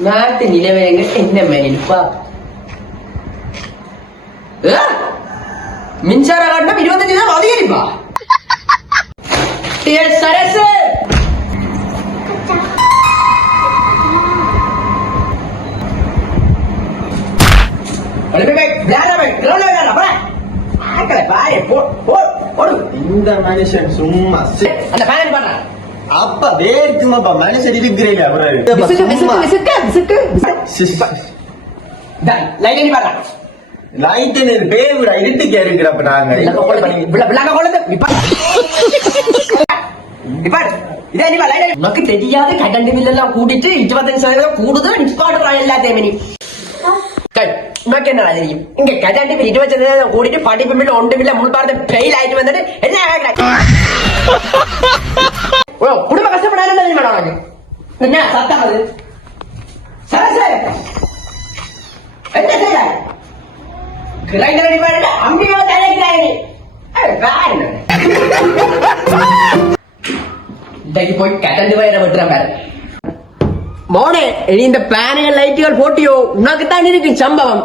நாட்டு நிலவரங்கள் என்ன மணிப்பா மின்சார கட்டணம் 25 அதிகரிப்பா சரசு இந்த மனுஷன் சும்மா அந்த பேன் பண்ண அப்ப வேர்க்குமாப்பா மனுஷன் இருக்கிறீங்க லைட் பேர் விட இருட்டுக்கு இருக்கிறப்ப நாங்க உனக்கு தெரியாத கரண்ட் பில் எல்லாம் கூட்டிட்டு 25% கூடுதல் நிப்பாடுறா எல்லாத்தையும் உனக்கு என்ன தெரியும் இங்க கரண்ட் பில் 25% கூட்டிட்டு படிப்பு பில் ஒன்று பில்ல முழு பார்த்து ஃபெயில் ஆயிட்டு வந்துட்டு என்ன குடும்ப கஷ்டப்படாது மேடம் என்ன சத்தம் அது சரசு என்ன செய்ய கிரைண்டர் அடிப்பாரு அம்பியோ தலைக்கிறாய் இன்றைக்கு போய் கரண்ட் வயரை விட்டுற பாரு மோனே இனி இந்த பேனுகள் லைட்டுகள் போட்டியோ உனக்கு தான் இருக்கு சம்பவம்